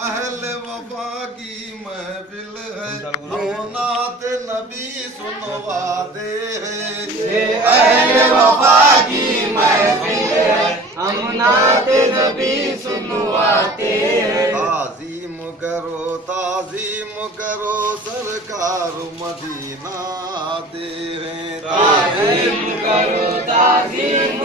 अहले वफा की महफिल है, हम नात नबी सुनवाते हैं। ये अहले वफा की महफिल है, हम नात नबी सुनवाते हैं। ताज़ीम करो सरकार मदीना आते हैं। ताज़ीम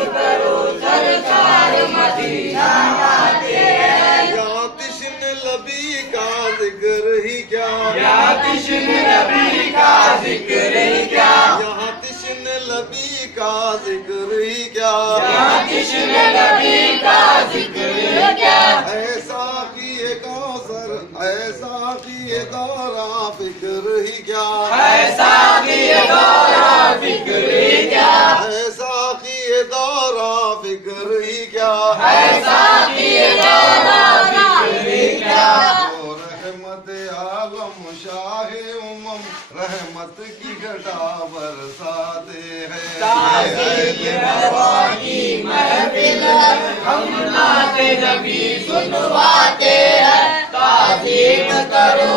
करो सरकार मदीना आते हैं। या तिश्न लबी का जिक्र ही क्या, या तिश्न नबी का जिक्र ही क्या, यहाँ तिश्न लबी का जिक्र ही क्या, या तिश्न नबी का जिक्र ही क्या। ऐसा किए कौसर ऐसा किए दौरा फिक्र ही क्या, ऐसा किए दौरा फिक्र ही क्या, ऐसा किए दौरा फिक्र ही क्या, ऐसा किए दौरा फिक्र ही क्या। तो रहमत आलम शाहे उमम रहमत की घटा बरसाते हैं। ताज़ीम वफा की महफिल है, हम नात नबी सुनवाते हैं। ताज़ीम करो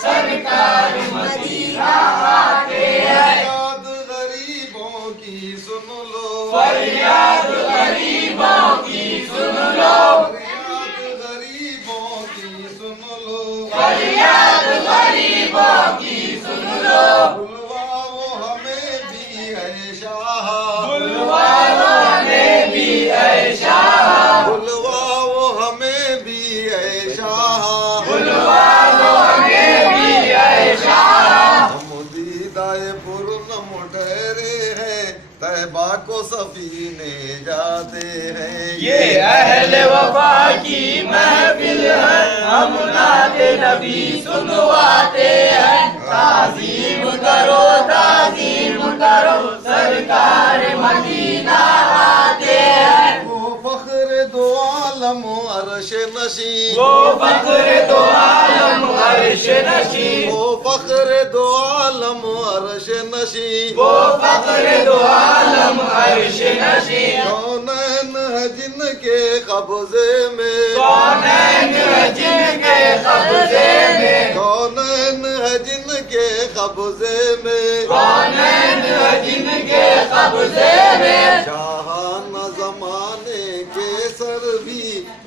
सरकार मदीना आते हैं। फरियाद गरीबों की सुन लो, फरियाद गरीबों की सुन लो, फरियाद गरीबों की सुन लो, फरियाद गरीबों की सुन लो। बुलवाओ हमें भी है शाह, बुलवाओ हमें भी है शाह, बुलवाओ हमें भी है शाह, बुलवाओ हमें भी है शाह। हम दीदाए पूर्णम ठहरे हैं, तैबा को सफीने जाते हैं। ये अहले वफा की महफिल है, हम नात नबी सुनवाते हैं। ताज़ीम करो सरकार मदीना आते हैं। वो फख्र दो आलम अर्श नशी, वो फख्र दो आलम अर्श नशी, वो फख्र दो आलम अर्श नशी, वो फख्र दो आलम अर्श नशी। कौनैन है जिनके कब्जे में, कौनैन है जिनके कब्जे में, कौनैन है जिनके कब्जे में, कौनैन है जिनके कब्जे में। जहान जमाने के सर भी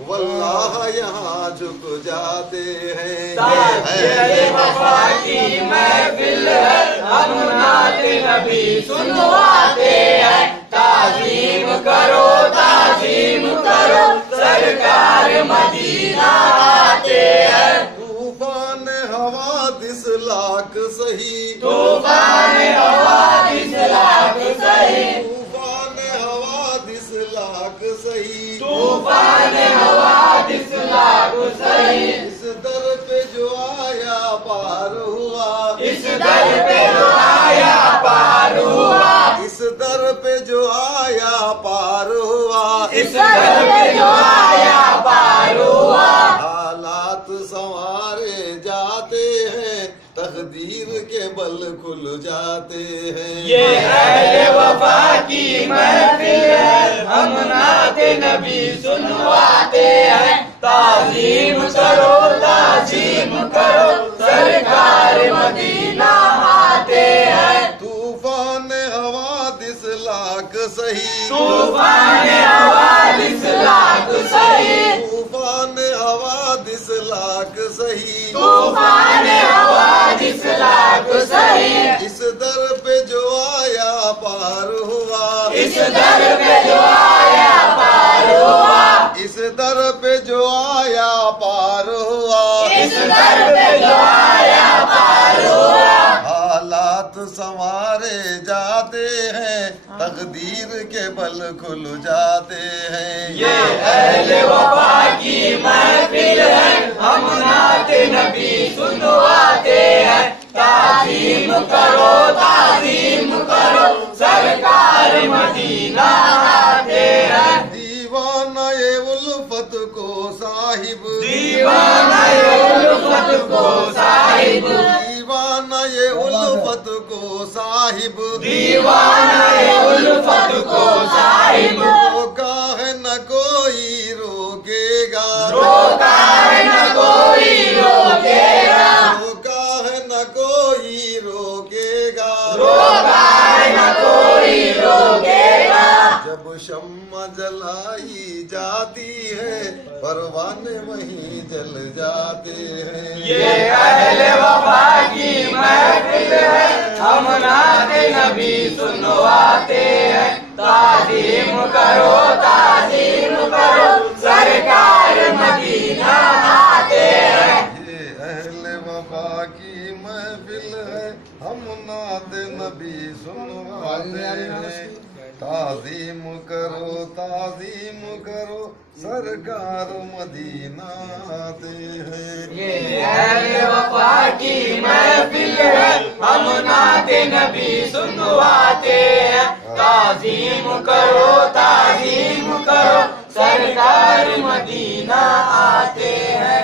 वल्लाह यहाँ झुक जाते हैं। अहले वफा की महफिल है, हम नात नबी सुनवाते हैं। ताज़ीम करो सरकार मदीना आते हैं। तूफान हवादिस लाख सही, तूफान हवादिस लाख सही, तूफान हवादिस लाख सही, तूफान हवादिस लाख सही। इस दर पे जो आया पार हुआ, इस दर पे जो आया पार हुआ, इस दर पे जो आया पार हुआ, इस दर पे जो आया पार हुआ। हालात संवारे जाते हैं, तकदीर के बल खुल जाते हैं। ये अहले वफा की महफिल है, हम नात नबी सुनवाते हैं। ताज़ीम करो सरकार मदीना आते हैं। तूफान हवादिस लाख सही, तूफान हवादिस लाख सही, तूफान हवादिस लाख सही, तूफान हवादिस लाख सही। इस दर पे जो आया पार हुआ, इस दर पे जो आया पार हुआ, इस दर पे जो आया पार हुआ, इस दर पे जो आया पार हुआ। हालात संवारे जाते हैं, तकदीर के बल खुल जाते हैं। ये अहले वफा की महफिल है, हम नात नबी सुनवाते हैं। ताज़ीम करो सरकार मदीना आते हैं। दीवाना ये उल्फत को साहिब, दीवाना उल्फत को साहिब, दीवाना ये उल्फत को साहिब, दीवाना उल्फत को साहिब। रोका है न कोई रोकेगा, रोका परवाने वहीं जल जाते हैं। ये अहले वफा की महफिल है, हम नाते नबी सुनवाते हैं। ताज़ीम करो सरकार मदीना आते हैं। ये अहले वफा की महफिल है, हम नाते नबी सुनवाते हैं। ताज़ीम करो सरकार मदीना आते हैं। ये अहले वफा की महफिल है, हम नाते नबी सुनवाते हैं। ताज़ीम करो सरकार मदीना आते हैं।